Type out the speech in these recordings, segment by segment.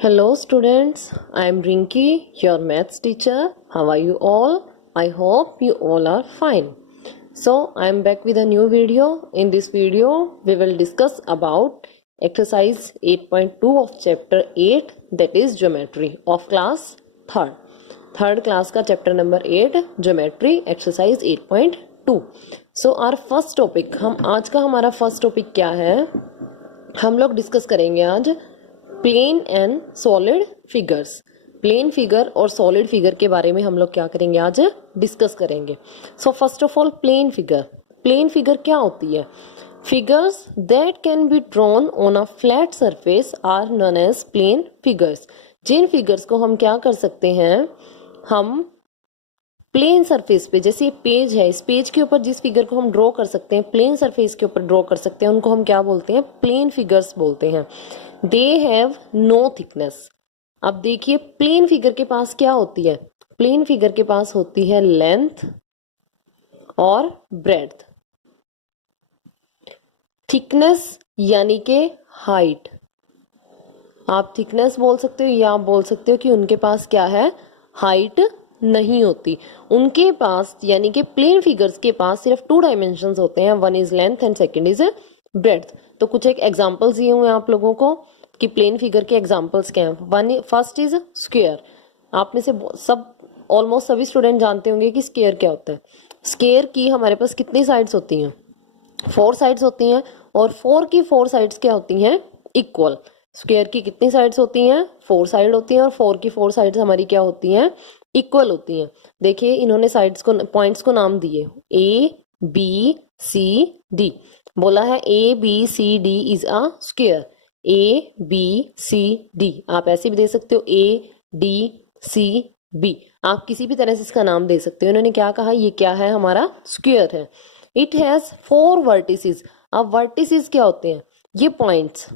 Hello students, I am Rinki, your maths teacher. How are you all? I hope you all are fine. So I am back with a new video. In this video, we will discuss about exercise 8.2 of chapter 8, that is geometry of class 3rd. Third class का chapter number 8 geometry exercise 8.2. So our first topic, आज का हमारा first topic क्या है? हम लोग discuss करेंगे आज plane and solid figures. Plane figure और सॉलिड फिगर के बारे में हम लोग क्या करेंगे, आज डिस्कस करेंगे। So first of all plane figure. Plane figure क्या होती है? Figures that can be drawn on a flat surface are known as plane figures. जिन फिगर्स को हम क्या कर सकते हैं, हम प्लेन सरफेस पे, जैसे ये पेज है, इस पेज के ऊपर जिस फिगर को हम ड्रॉ कर सकते हैं, प्लेन सरफेस के ऊपर ड्रॉ कर सकते हैं, उनको हम क्या बोलते हैं? प्लेन फिगर्स बोलते हैं। They have no thickness. अब देखिए प्लेन फिगर के पास क्या होती है? प्लेन फिगर के पास होती है लेंथ और ब्रेड्थ। थिकनेस यानी के हाइट। आप थिकनेस बोल सकते हो या आप बोल सकते हो कि उनके पास क्या है? हाइट नहीं होती उनके पास, यानी कि प्लेन फिगर्स के पास सिर्फ 2 डायमेंशंस होते हैं, one is length and second is breadth. तो कुछ एक एग्जांपल्स दिए हुए हैं आप लोगों को कि प्लेन फिगर के एग्जांपल्स क्या हैं। One first is square. आप में से सब ऑलमोस्ट सभी स्टूडेंट जानते होंगे कि स्क्वायर क्या होता है। स्क्वायर की हमारे पास कितनी साइड्स होती हैं? 4 साइड्स होती हैं, और 4 की 4 साइड्स क्या होती हैं? इक्वल। स्क्वायर की कितनी साइड्स होती हैं? 4 साइड होती हैं, और 4 की 4 साइड्स हमारी क्या होती हैं? इक्वल होती हैं। देखिए इन्होंने साइड्स को, पॉइंट्स को नाम दिए, ए बी सी डी। बोला है A B C D is a square. A B C D आप ऐसे भी दे सकते हो, ए डी सी बी, आप किसी भी तरह से इसका नाम दे सकते हो। इन्होंने क्या कहा? ये क्या है? हमारा स्क्वायर है। It has 4 vertices. अब वर्टिसेस क्या होते हैं? ये पॉइंट्स।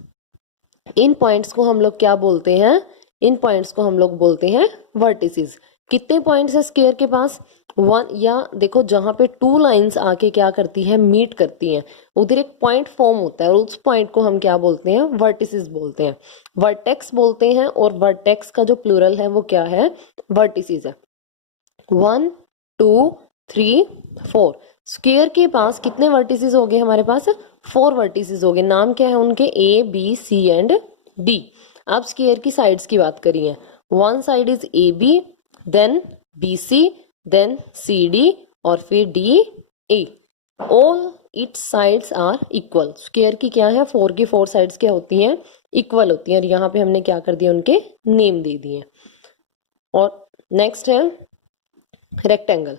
इन पॉइंट्स को हम लोग क्या बोलते हैं? इन पॉइंट्स को हम लोग बोलते हैं वर्टिसेस। कितने पॉइंट्स है स्क्वायर के पास? 1, या देखो जहां पे 2 लाइंस आके क्या करती है? मीट करती हैं, उधर एक पॉइंट फॉर्म होता है, और उस पॉइंट को हम क्या बोलते हैं? वर्टिसेस बोलते हैं, वर्टेक्स बोलते हैं। और वर्टेक्स का जो प्लूरल है वो क्या है? वर्टिसेस है। 1 2 3 4। स्क्वायर के पास कितने वर्टिसेस हो गए? हमारे पास 4 वर्टिसेस हो गए। नाम क्या है उनके? A B C and D. अब स्क्वायर की साइड्स की बात करिए। One side is A B, then B C, then C D, और फिर D A. All its sides are equal. Square की क्या है? 4 की 4 साइड्स क्या होती हैं? इक्वल होती हैं। और यहाँ पे हमने क्या कर दिया? उनके नेम दे दिए। और नेक्स्ट है रेक्टेंगल।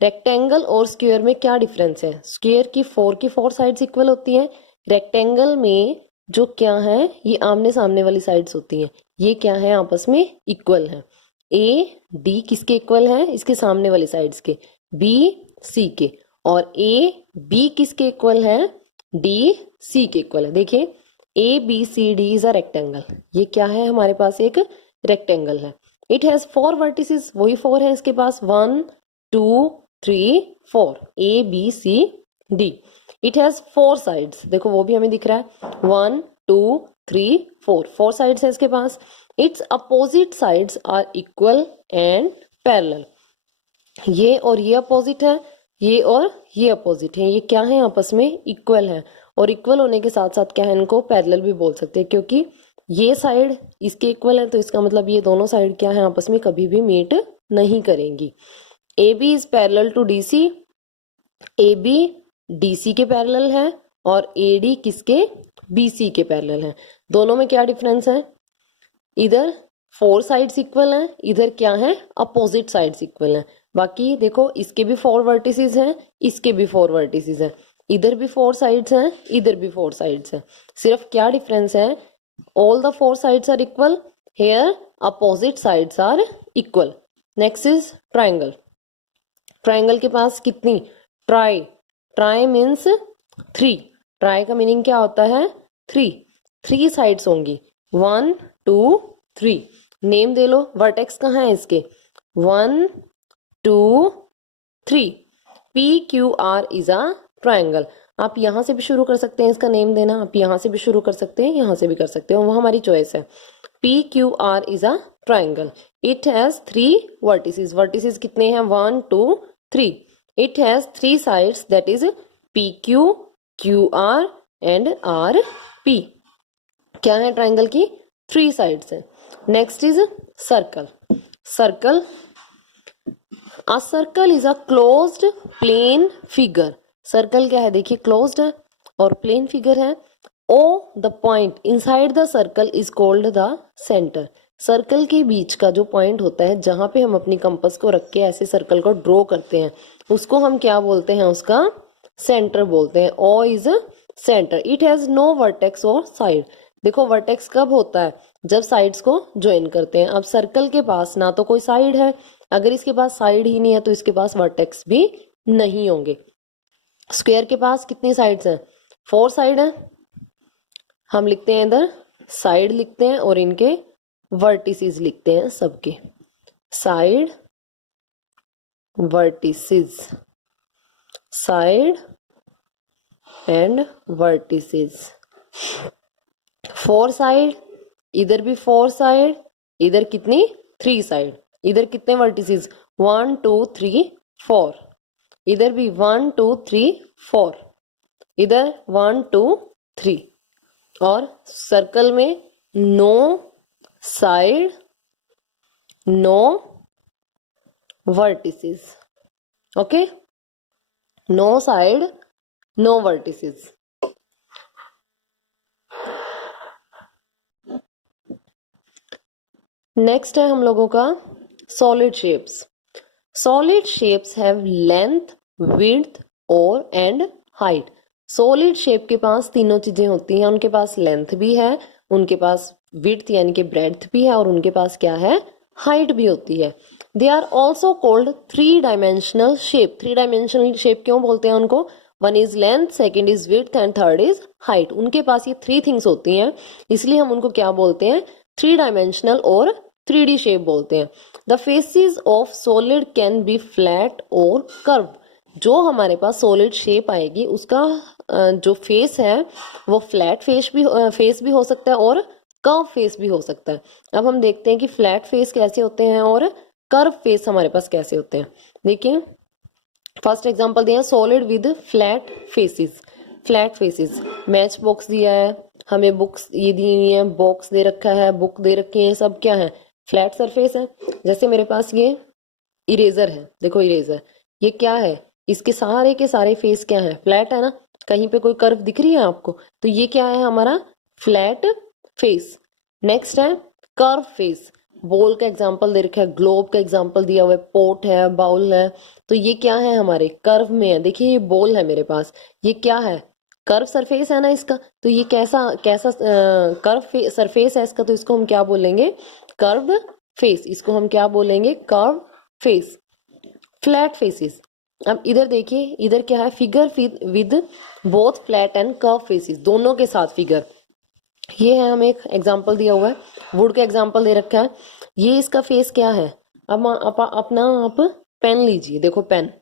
रेक्टेंगल और स्क्वायर में क्या डिफरेंस है? स्क्वायर की 4 की 4 साइड्स इक्वल होती हैं। रेक्टेंगल में जो क्या है, ये आमने सामने वाली साइड्स होती हैं, ये क्या है? आपस में इक्वल है। ए डी किसके इक्वल है? इसके सामने वाली साइड्स के। बी सी के। और ए बी किसके इक्वल है? डी सी के इक्वल है। देखिए A B C D is a rectangle. ये क्या है? हमारे पास एक रेक्टेंगल है। It has 4 vertices. वही 4 है इसके पास। 1 2 3 4, A B C D. It has 4 sides. देखो वो भी हमें दिख रहा है। 1 2 3 4, 4 साइड्स है इसके पास। It's opposite sides are equal and parallel. ये और ये अपोजिट है, ये और ये अपोजिट है। ये क्या है? आपस में इक्वल है। और इक्वल होने के साथ साथ क्या है? इनको पैरेलल भी बोल सकते हैं, क्योंकि ये साइड इसके इक्वल है, तो इसका मतलब ये दोनों साइड क्या है? आपस में कभी भी मीट नहीं करेंगी। A B is parallel to D C. A B D C के पैरेलल है, और ए डी किसके? बी सी के पैरेलल है। दोनों में क्या डिफरेंस है? इधर 4 साइड्स इक्वल हैं, इधर क्या है? अपोजिट साइड्स इक्वल हैं। बाकी देखो इसके भी 4 वर्टिसेस हैं, इसके भी 4 वर्टिसेस हैं। इधर भी 4 साइड्स हैं, इधर भी 4 साइड्स हैं। सिर्फ क्या डिफरेंस है? All the 4 sides are equal, here opposite sides are equal. Next is triangle. Triangle के पास कितनी? ट्राई। Tri means 3। ट्राई का मीनिंग क्या होता है? 3 साइड्स होंगी। 1 2 3। नेम दे लो। वर्टेक्स कहाँ है इसके? 1 2 3। P Q R is a triangle. आप यहां से भी शुरू कर सकते हैं इसका नेम देना, आप यहां से भी शुरू कर सकते हैं, यहां से भी कर सकते हो, वो हमारी चॉइस है। PQR is a triangle. It has 3 vertices. Vertices कितने हैं? 1, 2, 3. It has 3 sides, that is PQ, QR and RP. क्या है ट्राइंगल की? 3 sides है. Next is circle. Circle. A circle is a closed plane figure. Circle क्या है? देखिए closed है और प्लेन फिगर है. O the point inside the circle is called the center. Circle के बीच का जो पॉइंट होता है जहां पे हम अपनी कंपास को रख के ऐसे सर्कल को ड्रॉ करते हैं उसको हम क्या बोलते हैं? उसका सेंटर बोलते हैं. O is centre. It has no vertex और साइड. देखो वर्टेक्स कब होता है? जब साइड्स को ज्वाइन करते हैं. अब सर्कल के पास ना तो कोई साइड है, अगर इसके पास साइड ही नहीं है तो इसके पास वर्टेक्स भी नहीं होंगे. स्क्वायर के पास कितनी साइड्स हैं? 4 साइड हैं. हम लिखते हैं इधर साइड लिखते हैं और इनके वर्टिसेस लिखते हैं सबके. Side vertices, side and vertices. 4 side, इधर भी 4 साइड, इधर कितनी? 3 साइड. इधर कितने वर्टिसेस? 1, 2, 3, 4. इधर भी 1, 2, 3, 4. इधर 1, 2, 3. और सर्कल में no side, no vertices. Okay, no side, no vertices. Next है हम लोगों का solid shapes. Solid shapes have length, width और एंड हाइट. सॉलिड शेप के पास तीनों चीजें होती हैं. उनके पास लेंथ भी है, उनके पास विड्थ यानी कि ब्रेड्थ भी है और उनके पास क्या है? हाइट भी होती है. They are also called 3 dimensional shape. 3 dimensional shape क्यों बोलते हैं उनको? 1 is length, second is width and third is height. उनके पास ये 3 थिंग्स होती हैं, इसलिए हम उनको क्या बोलते हैं? 3 डायमेंशनल और 3D शेप बोलते हैं. The faces of solid can be flat और कर्व. जो हमारे पास सॉलिड शेप आएगी उसका जो फेस है वो फ्लैट फेस भी हो सकता है और कर्व फेस भी हो सकता है. अब हम देखते हैं कि फ्लैट फेस कैसे होते हैं और कर्व फेस हमारे पास कैसे होते हैं. देखिए फर्स्ट एग्जांपल दिया है solid with flat faces. Flat faces. Match box दिया है हमें, बुक्स ये दी हुई है, बॉक्स दे रखा है, बुक दे रखी है, सब क्या है? फ्लैट सरफेस है. जैसे मेरे पास ये इरेजर है, देखो इरेजर, ये क्या है? इसके सारे के सारे फेस क्या है? फ्लैट है ना. कहीं पे कोई कर्व दिख रही है आपको? तो ये क्या है? हमारा फ्लैट फेस. नेक्स्ट है कर्व फेस. बॉल का एग्जांपल दे रखा है, ग्लोब का एग्जांपल दिया हुआ है, पोट है, बाउल है. तो ये क्या है? हमारे कर्व में है. देखिए ये बॉल है मेरे पास, ये क्या है? कर्व सरफेस है ना इसका. तो ये कैसा कैसा कर्व सरफेस है इसका, तो इसको हम क्या बोलेंगे? Curve face. इसको हम क्या बोलेंगे? Curve face. Flat faces. अब इधर देखिए, इधर क्या है? Figure with both flat and curve faces, दोनों के साथ फिगर. ये है हमें एक एग्जांपल दिया हुआ है, वुड का एग्जांपल दे रखा है. ये इसका फेस क्या है? अब अपना आप पेन लीजिए. देखो पेन,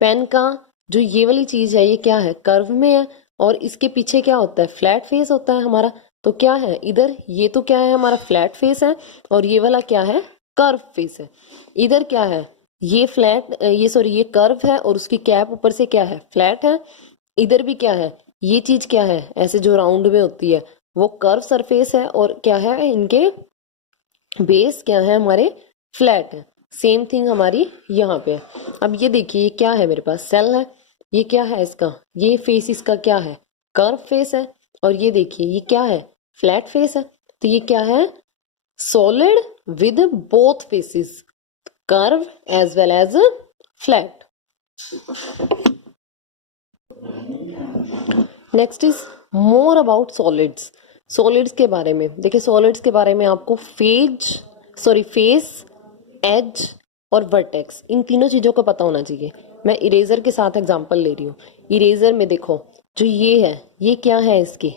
पेन का जो ये वाली चीज है ये क्या है? कर्व में है और इसके पीछे क्या होता है? फ्लैट फेस होता है हमारा. तो क्या है इधर? ये तो क्या है? हमारा फ्लैट फेस है और ये वाला क्या है? कर्व फेस है. इधर क्या है? ये ये कर्व है और उसकी कैप ऊपर से क्या है? फ्लैट है. इधर भी क्या है? ये चीज क्या है? ऐसे जो राउंड में होती है वो कर्व सरफेस है और क्या है? इनके बेस क्या है? हमारे फ्लैट है. सेम थिंग हमारी यहाँ पे है. अब ये देखिए ये क्या है? मेरे पास सेल है. ये क्या है इसका? ये फेस इसका क्या है? कर्व फेस है. और ये देखिए ये क्या है? फ्लैट फेस है. तो ये क्या है? Solid with both faces, curve as well as flat. Next is more about solids. Solids के बारे में देखिए, सॉलिड्स के बारे में आपको फेस, एज और वर्टेक्स, इन तीनों चीजों का पता होना चाहिए. मैं इरेजर के साथ एग्जांपल ले रही हूँ. इरेजर में देखो जो ये है, ये क्या है इसके?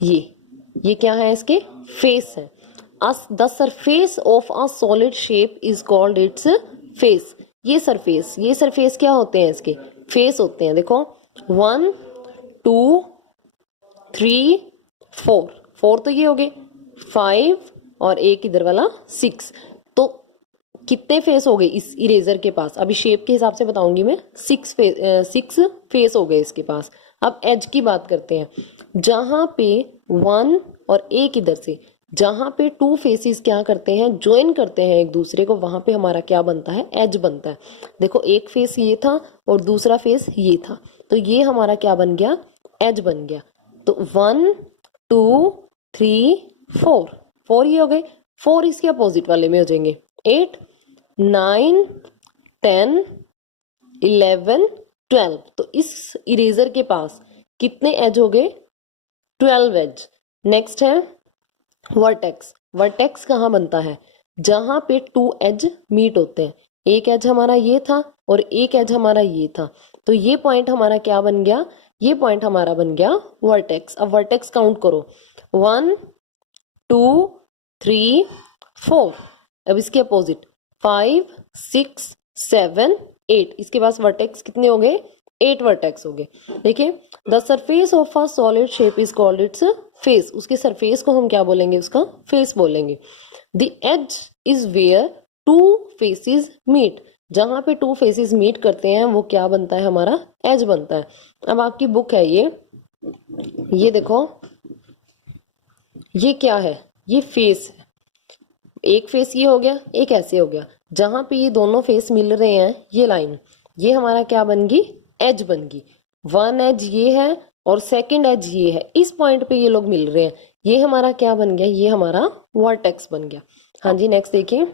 ये क्या है इसके? फेस है. The surface of a solid shape is called its face. ये सरफेस क्या होते हैं? इसके फेस होते हैं. देखो 1, 2, 3, 4 तो ये हो गए 5 और एक इधर वाला 6। तो कितने फेस हो गए इस इरेजर के पास? अभी शेप के हिसाब से बताऊंगी मैं। 6 फेस हो गए इसके पास। अब एज की बात करते हैं। जहां पे 1 और एक इधर से, जहां पे 2 फेसेस क्या करते हैं, ज्वाइन करते हैं एक दूसरे को, वहां पे हमारा क्या बनता है? एज बनता है। देखो एक फेस ये था और दूसरा फेस ये था, तो ये हमारा क्या बन गया? एज बन गया। तो 1 2 3 4, 4 ये हो गए। 4 इसके अपोजिट वाले में हो जाएंगे 8 9 10 11 12। तो इस इरेजर के पास कितने एज हो गए? 12 एज। नेक्स्ट है वर्टेक्स। वर्टेक्स कहाँ बनता है? जहां पे 2 एज मीट होते हैं। एक एज हमारा ये था और एक एज हमारा ये था, तो ये पॉइंट हमारा क्या बन गया? ये पॉइंट हमारा बन गया वर्टेक्स। अब वर्टेक्स काउंट करो, 1 2 3 4। अब इसके अपोजिट 5 6 7 8। इसके पास वर्टेक्स कितने हो गए? 8 वर्टेक्स हो गए। देखिए, the surface of a solid shape is called its face. उसके सरफेस को हम क्या बोलेंगे? उसका फेस बोलेंगे। The edge is where 2 faces meet. जहां पे 2 फेसेस मीट करते हैं वो क्या बनता है? हमारा एज बनता है। अब आपकी बुक है ये देखो, ये क्या है? ये फेस है। एक फेस ये हो गया, एक ऐसे हो गया। जहां पे ये दोनों फेस मिल रहे हैं, ये लाइन, ये हमारा क्या बन गई? एज बन गई। 1 एज ये है और सेकंड एज ये है। इस पॉइंट पे ये लोग मिल रहे हैं, ये हमारा क्या बन गया? ये हमारा वर्टेक्स बन गया। हाँ जी, नेक्स्ट देखिए।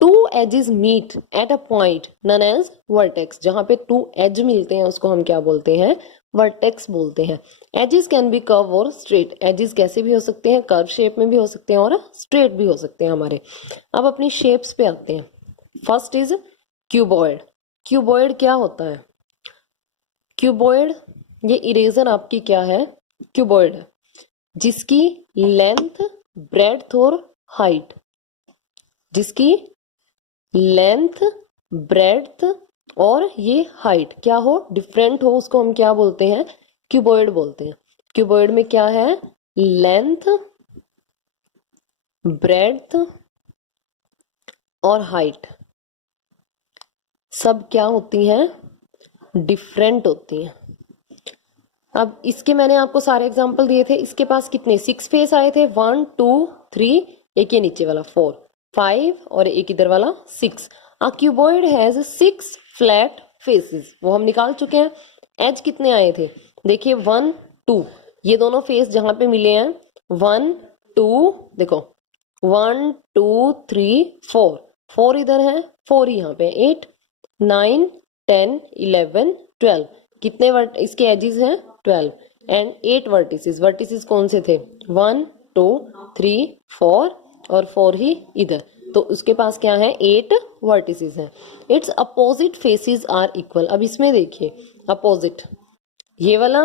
2 edges meet at a point known as vertex। जहां पे 2 एज मिलते हैं उसको हम क्या बोलते हैं? वर्टेक्स बोलते हैं। एजेस कैन बी कर्व और स्ट्रेट। एजेस कैसे भी हो सकते हैं? कर्व शेप में भी हो सकते हैं और स्ट्रेट भी हो सकते हैं हमारे। अब अपनी शेप्स पे आते हैं। First is cuboid. क्यूबॉइड क्या होता है? क्यूबॉइड, ये इरेजर आपकी क्या है? क्यूबॉइड है, जिसकी लेंथ, ब्रेड्थ और हाइट, जिसकी लेंथ, ब्रेड्थ और ये हाइट क्या हो? डिफरेंट हो, उसको हम क्या बोलते हैं? क्यूबॉइड बोलते हैं। क्यूबॉइड में क्या है? लेंथ, ब्रेड्थ और हाइट सब क्या होती हैं? डिफरेंट होती हैं। अब इसके मैंने आपको सारे एग्जांपल दिए थे। इसके पास कितने 6 फेस आए थे? 1 2 3, एक ये नीचे वाला 4 5 और एक इधर वाला 6। A cuboid has 6 flat faces, वो हम निकाल चुके हैं। एज कितने आए थे? देखिए 1 2, ये दोनों फेस जहां पे मिले हैं 1 2, देखो 1 2 3 4, 4 इधर है, 4 यहाँ पे, 8 9 10 11 12। कितने इसके एजेस हैं? 12 एंड 8 वर्टिसेस। वर्टिसेस कौन से थे? 1 2 3 4 और 4 ही इधर, तो उसके पास क्या है? 8 वर्टिसेस हैं। Its opposite faces are equal. अब इसमें देखिए, अपोजिट ये वाला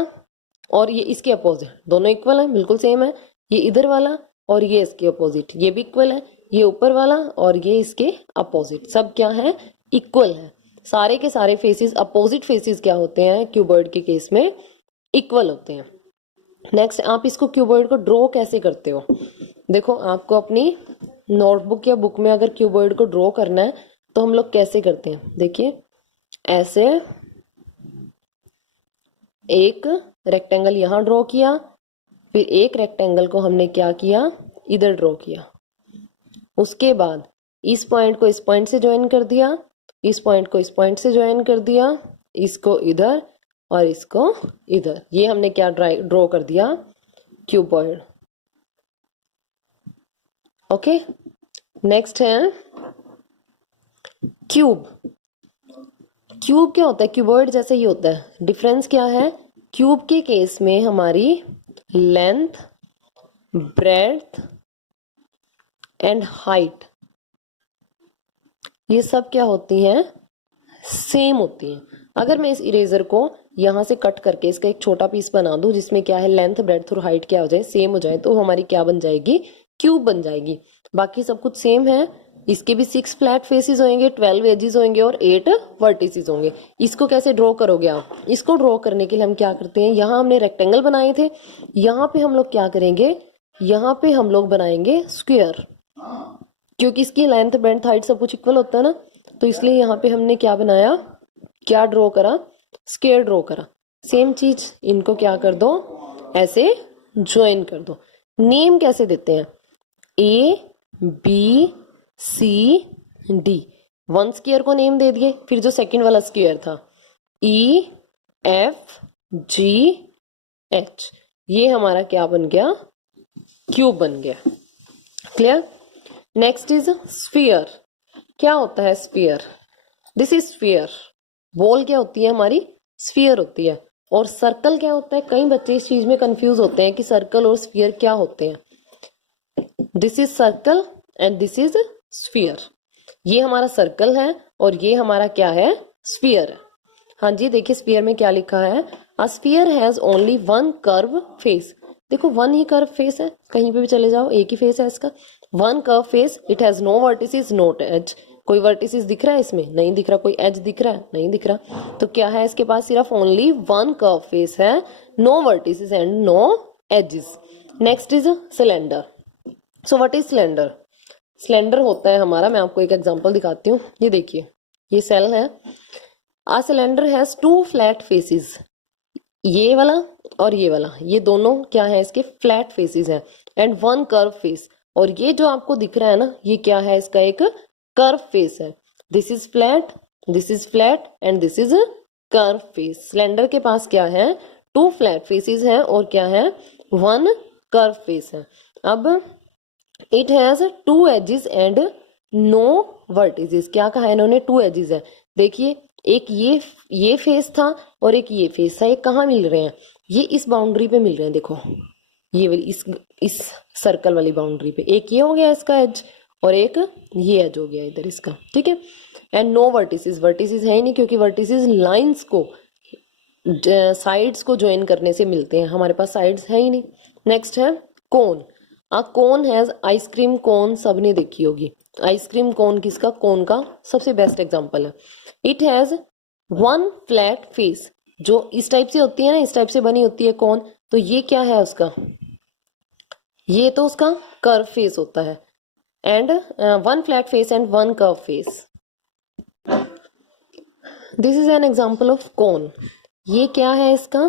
और ये इसके अपोजिट दोनों इक्वल है, बिल्कुल सेम है। ये इधर वाला और ये इसके अपोजिट, ये भी इक्वल है। ये ऊपर वाला और ये इसके अपोजिट, सब क्या है? इक्वल है। सारे के सारे फेसेस, अपोजिट फेसेस क्या होते हैं क्यूबॉइड के केस में? इक्वल होते हैं। नेक्स्ट, आप इसको क्यूबॉइड को ड्रॉ कैसे करते हो? देखो, आपको अपनी नोटबुक या बुक में अगर क्यूबॉइड को ड्रॉ करना है तो हम लोग कैसे करते हैं? देखिए, ऐसे एक रेक्टेंगल यहां ड्रॉ किया, फिर एक रेक्टेंगल को हमने क्या किया? इधर ड्रॉ किया। उसके बाद इस पॉइंट को इस पॉइंट से ज्वाइन कर दिया, इस पॉइंट को इस पॉइंट से ज्वाइन कर दिया, इसको इधर और इसको इधर। ये हमने क्या ड्रॉ कर दिया? क्यूबॉइड। ओके, नेक्स्ट है क्यूब। क्यूब क्या होता है? क्यूबॉइड जैसे ही होता है। डिफरेंस क्या है? क्यूब के केस में हमारी लेंथ, ब्रेड्थ एंड हाइट ये सब क्या होती हैं? सेम होती हैं। अगर मैं इस इरेजर को यहां से कट करके इसका एक छोटा पीस बना दूं जिसमें क्या है लेंथ, ब्रेड्थ और हाइट क्या हो जाए? सेम हो जाए, तो हमारी क्या बन जाएगी? क्यूब बन जाएगी। बाकी सब कुछ सेम है। इसके भी 6 फ्लैट फेसेस होंगे, 12 एजेस होंगे और 8 वर्टिसेस होंगे। इसको कैसे ड्रॉ करोगे आप? इसको ड्रॉ करने के लिए हम क्या करते हैं? यहाँ हमने रेक्टेंगल बनाए थे, यहाँ पे हम लोग क्या करेंगे? यहाँ पे हम लोग बनाएंगे स्क्वायर, क्योंकि इसकी लेंथ ब्रेड्थ हाइट सब कुछ इक्वल होता है ना, तो इसलिए यहाँ पे हमने क्या बनाया, क्या ड्रॉ करा, स्क्वायर ड्रॉ करा। सेम चीज इनको क्या कर दो, ऐसे ज्वाइन कर दो। नेम कैसे देते हैं, ABCD, वन स्क्वायर को नेम दे दिए। फिर जो सेकंड वाला स्क्वायर था EFGH, ये हमारा क्या बन गया, क्यूब बन गया। क्लियर। Next is sphere. क्या होता है sphere, this is sphere. Ball क्या होती है हमारी, स्फीयर होती है। और सर्कल क्या होता है, कई बच्चे इस चीज में कंफ्यूज होते हैं कि सर्कल और स्फीयर क्या होते हैं। This is circle and this is sphere. ये हमारा सर्कल है और ये हमारा क्या है, स्फीयर है। हाँ जी, देखिए स्फीयर में क्या लिखा है, a sphere has only one curve face. देखो वन ही कर्व फेस है, कहीं पे भी चले जाओ एक ही फेस है इसका, one curve face. It has no vertices not edge. कोई वर्टिसेस दिख रहा है इसमें, नहीं दिख रहा। कोई एज दिख रहा है, नहीं दिख रहा। तो क्या है, इसके पास सिर्फ ओनली वन कर्व फेस है, no vertices and no edges. Next is cylinder. So what is cylinder, cylinder होता है हमारा, मैं आपको एक एग्जांपल दिखाती हूँ। ये देखिए, ये सेल है। A cylinder has two flat faces, ये वाला और ये वाला, ये दोनों क्या है, इसके फ्लैट फेसेस हैं, एंड वन कर्व फेस। और ये जो आपको दिख रहा है ना, ये क्या है, इसका एक कर्व फेस है। This is flat, this is flat and this is curve face. Cylinder के पास क्या है, टू फ्लैट फेसेस है और क्या है, वन कर्व फेस है। अब it has two edges and no vertices. क्या कहा है इन्होंने, टू एजेस है। देखिए एक ये फेस था और एक ये फेस था, ये कहाँ मिल रहे हैं, ये इस बाउंड्री पे मिल रहे हैं। देखो ये वाली इस सर्कल वाली बाउंड्री पे, एक ये हो गया इसका एज और एक ये एज हो गया इधर इसका, ठीक है। एंड नो वर्टिसेस, वर्टिसेस है ही नहीं, क्योंकि वर्टिसेस लाइंस को साइड्स को ज्वाइन करने से मिलते हैं, हमारे पास साइड्स है ही नहीं। नेक्स्ट है कोन। आ कोन हैज, आइसक्रीम कोन सबने देखी होगी। आइसक्रीम कोन किसका, कोन का सबसे बेस्ट एग्जांपल है। It has one flat face, जो इस टाइप से होती है ना, इस टाइप से बनी होती है कोन, तो ये क्या है उसका, ये तो उसका कर्व फेस होता है। And one flat face and one curve face. This is an example of cone. ये क्या है, इसका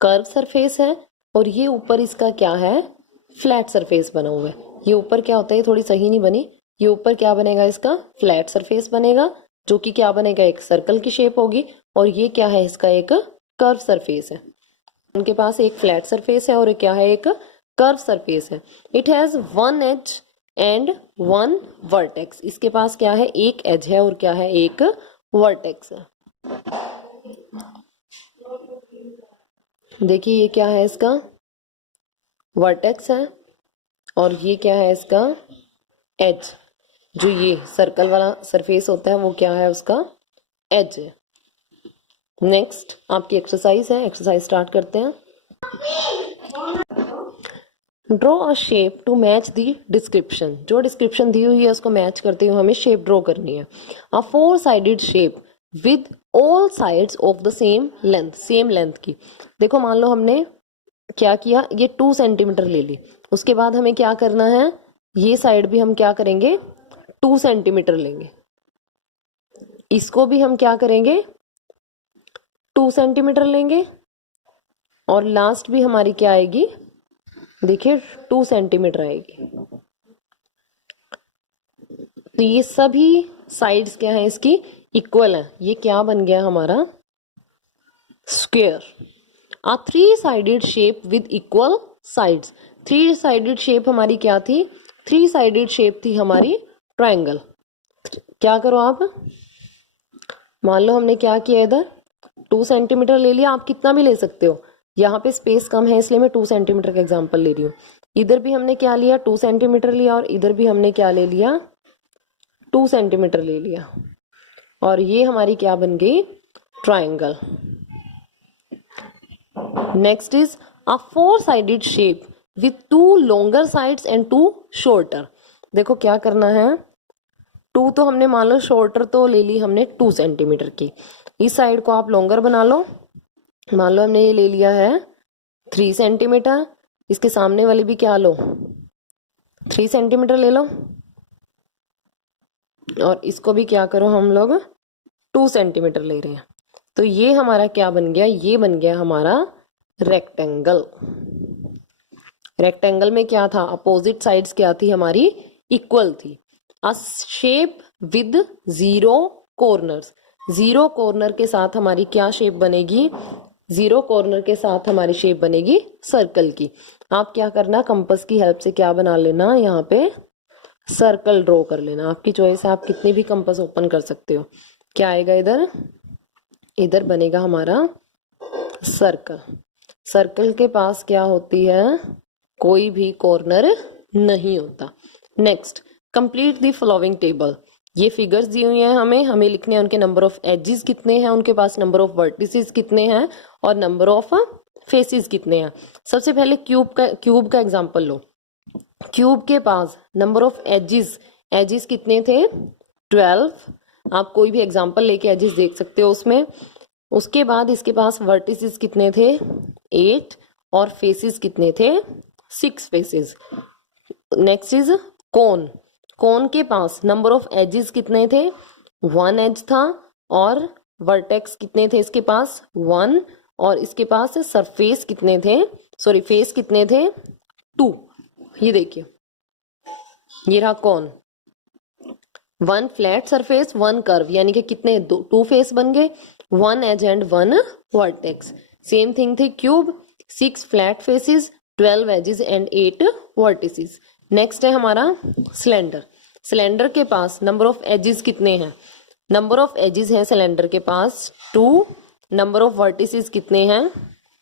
कर्व सरफेस है और ये ऊपर इसका क्या है, फ्लैट सरफेस बना हुआ है। ये ऊपर क्या होता है, ये थोड़ी सही नहीं बनी, ये ऊपर क्या बनेगा, इसका फ्लैट सरफेस बनेगा, जो कि क्या बनेगा, एक सर्कल की शेप होगी। और ये क्या है, इसका एक कर्व सरफेस है। उनके पास एक फ्लैट सरफेस है और क्या है, एक कर्व सरफेस है। It has one edge and one vertex. इसके पास क्या है, एक एज है और क्या है, एक वर्टेक्स है। देखिए ये क्या है, इसका वर्टेक्स है और ये क्या है, इसका एज। जो ये सर्कल वाला सरफेस होता है वो क्या है, उसका एज है। नेक्स्ट आपकी एक्सरसाइज है, एक्सरसाइज स्टार्ट करते हैं। Draw a shape to match the description. जो डिस्क्रिप्शन दी हुई है उसको मैच करते हुए हमें शेप ड्रॉ करनी है। अ four sided shape with all sides of the same length, same length की। देखो मान लो हमने क्या किया, ये 2 सेंटीमीटर ले ली, उसके बाद हमें क्या करना है, ये साइड भी हम क्या करेंगे, 2 सेंटीमीटर लेंगे, इसको भी हम क्या करेंगे, 2 सेंटीमीटर लेंगे, और लास्ट भी हमारी क्या आएगी, देखिए 2 सेंटीमीटर आएगी। तो ये सभी साइड्स क्या है, इसकी इक्वल है। ये क्या बन गया हमारा, square. A 3 sided shape with equal sides. 3 sided shape हमारी क्या थी, 3 साइडेड शेप थी हमारी ट्रायंगल। क्या करो आप, मान लो हमने क्या किया, इधर 2 सेंटीमीटर ले लिया, आप कितना भी ले सकते हो, यहाँ पे स्पेस कम है इसलिए मैं 2 सेंटीमीटर का एग्जांपल ले रही हूँ। इधर भी हमने क्या लिया, 2 सेंटीमीटर लिया, और इधर भी हमने क्या ले लिया, 2 सेंटीमीटर ले लिया, और ये हमारी क्या बन गई, triangle. Next is a 4 sided shape with 2 longer sides and 2 shorter. देखो क्या करना है, 2 तो हमने मान लो शॉर्टर तो ले ली हमने 2 सेंटीमीटर की, इस साइड को आप लॉन्गर बना लो। मान लो हमने ये ले लिया है 3 सेंटीमीटर, इसके सामने वाली भी क्या लो, 3 सेंटीमीटर ले लो, और इसको भी क्या करो हम लोग 2 सेंटीमीटर ले रहे हैं। तो ये हमारा क्या बन गया, ये बन गया हमारा रेक्टेंगल। रेक्टेंगल में क्या था, अपोजिट साइड्स क्या थी हमारी, इक्वल थी। अ शेप विद 0 कॉर्नर्स, 0 कॉर्नर के साथ हमारी क्या शेप बनेगी, 0 कॉर्नर के साथ हमारी शेप बनेगी सर्कल की। आप क्या करना, कंपास की हेल्प से क्या बना लेना, यहाँ पे सर्कल ड्रॉ कर लेना। आपकी चॉइस है, आप कितनी भी कंपास ओपन कर सकते हो। क्या आएगा इधर, इधर बनेगा हमारा सर्कल। सर्कल के पास क्या होती है, कोई भी कॉर्नर नहीं होता। Next, complete the following table. ये फिगर्स दी हुई हैं हमें लिखने हैं उनके नंबर ऑफ एजेस कितने हैं, उनके पास नंबर ऑफ वर्टिसेस कितने हैं और नंबर ऑफ फेसेस कितने हैं। सबसे पहले क्यूब का एग्जांपल लो। क्यूब के पास नंबर ऑफ एजेस कितने थे, 12। आप कोई भी एग्जांपल लेके एजेस देख सकते हो उसमें। उसके बाद इसके पास वर्टिसेस कितने थे, 8, और फेसेस कितने थे, 6 फेसेस। नेक्स्ट इज कोन। कोन के पास नंबर ऑफ एजेस कितने थे, 1 एज था, और वर्टेक्स कितने थे इसके पास, 1, और इसके पास सरफेस कितने थे, सॉरी फेस कितने थे, 2। ये देखिए, ये रहा कोन, 1 फ्लैट सरफेस 1 कर्व, यानी कि कितने, 2 फेस बन गए, 1 edge and 1 vertex. Same thing थी cube, 6 flat faces, 12 edges and 8 vertices. Next है हमारा सिलेंडर। सिलेंडर के पास नंबर ऑफ एजेस कितने हैं, नंबर ऑफ एजेस हैं सिलेंडर के पास 2, नंबर ऑफ वर्टिसेस कितने हैं,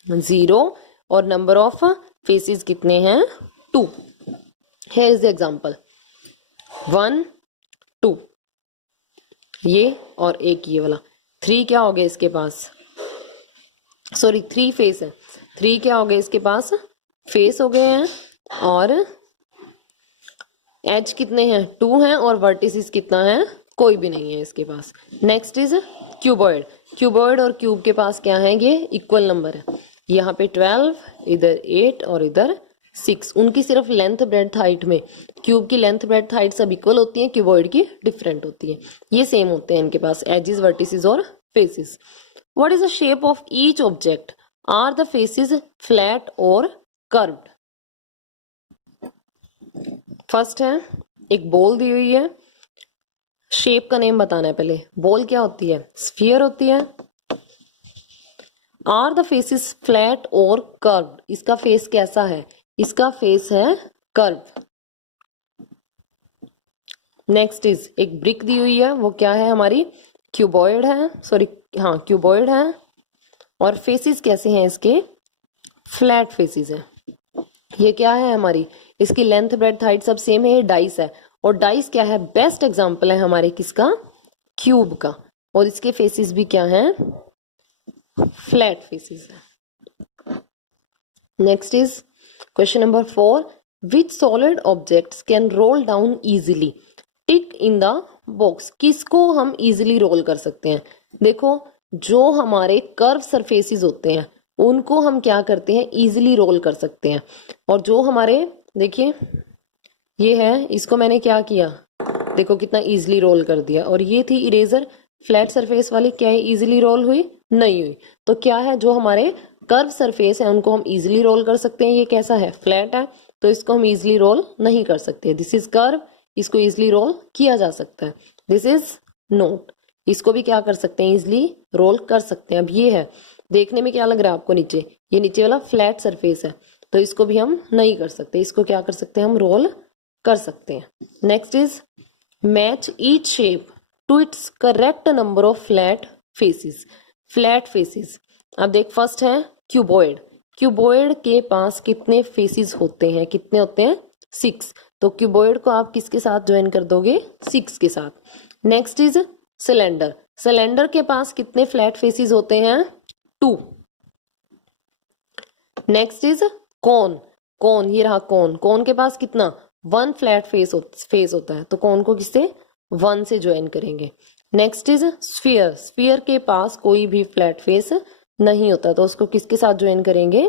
0, और नंबर ऑफ फेसेस कितने हैं, 2। हियर इज द एग्जांपल, 1, 2, ये और एक ये वाला। 3 क्या हो गया इसके पास, सॉरी 3 फेस है, 3 क्या हो गए इसके पास, फेस हो गए हैं, और एज कितने हैं, 2 हैं, और वर्टिसेस कितना है, कोई भी नहीं है इसके पास। Next is cuboid. क्यूबॉइड और क्यूब के पास क्या है, ये इक्वल नंबर है। यहाँ पे 12, इधर 8 और इधर 6। उनकी सिर्फ लेंथ ब्रेड्थ हाइट में, क्यूब की लेंथ ब्रेड्थ हाइट सब इक्वल होती है, क्यूबॉइड की डिफरेंट होती है। ये सेम होते हैं इनके पास एजेस, वर्टिसेस और faces. What is the shape of each object, are the faces flat और कर्व्ड। फर्स्ट है, एक बॉल दी हुई है, शेप का नेम बताना है पहले। बॉल क्या होती है, स्फीयर होती है। आर द फेसेस फ्लैट और कर्व्ड, इसका फेस कैसा है, इसका फेस है कर्व। नेक्स्ट इज, एक ब्रिक दी हुई है, वो क्या है हमारी, क्यूबॉइड है, सॉरी हाँ क्यूबॉइड है, और फेसेस कैसे हैं इसके, फ्लैट फेसेस है। ये क्या है हमारी, इसकी लेंथ ब्रेड्थ हाइट सब सेम है, ये डाइस है, और डाइस क्या है, बेस्ट एग्जांपल है हमारे किसका, क्यूब का, और इसके फेसेस भी क्या हैं, फ्लैट फेसेस है। Next is question number 4, which solid objects can roll down easily, tick in the box. किसको हम इजीली रोल कर सकते हैं, देखो जो हमारे कर्व सरफेसेस होते हैं उनको हम क्या करते हैं, इजीली रोल कर सकते हैं। और जो हमारे, देखिए ये है, इसको मैंने क्या किया, देखो कितना इजीली रोल कर दिया। और ये थी इरेजर, फ्लैट सरफेस वाली, क्या है इजीली रोल हुई, नहीं हुई। तो क्या है, जो हमारे कर्व सरफेस है उनको हम इजीली रोल कर सकते हैं। ये कैसा है, फ्लैट है, तो इसको हम इजीली रोल नहीं कर सकते। दिस इज कर्व, इसको इजीली रोल किया जा सकता है। दिस इज नोट, इसको भी क्या कर सकते हैं, इजीली रोल कर सकते हैं। अब ये है, देखने में क्या लग रहा है आपको, नीचे ये नीचे वाला फ्लैट सरफेस है, तो इसको भी हम नहीं कर सकते, इसको क्या कर सकते हैं, हम रोल कर सकते हैं। Next is, match each shape to its correct number of flat faces. Flat faces, अब देख फर्स्ट है क्यूबॉइड। क्यूबॉइड के पास कितने फेसेस होते हैं, कितने होते हैं, 6। तो क्यूबॉइड को आप किसके साथ ज्वाइन कर दोगे, 6 के साथ। Next is cylinder. सिलेंडर के पास कितने फ्लैट फेसेस होते हैं, 2। नेक्स्ट इज कोन। कोन, ये रहा कोन, कोन के पास कितना, 1 फ्लैट फेस होता है, तो कोन को किससे, 1 से ज्वाइन करेंगे। Next is sphere. स्फीयर के पास कोई भी फ्लैट फेस नहीं होता, तो उसको किसके साथ ज्वाइन करेंगे,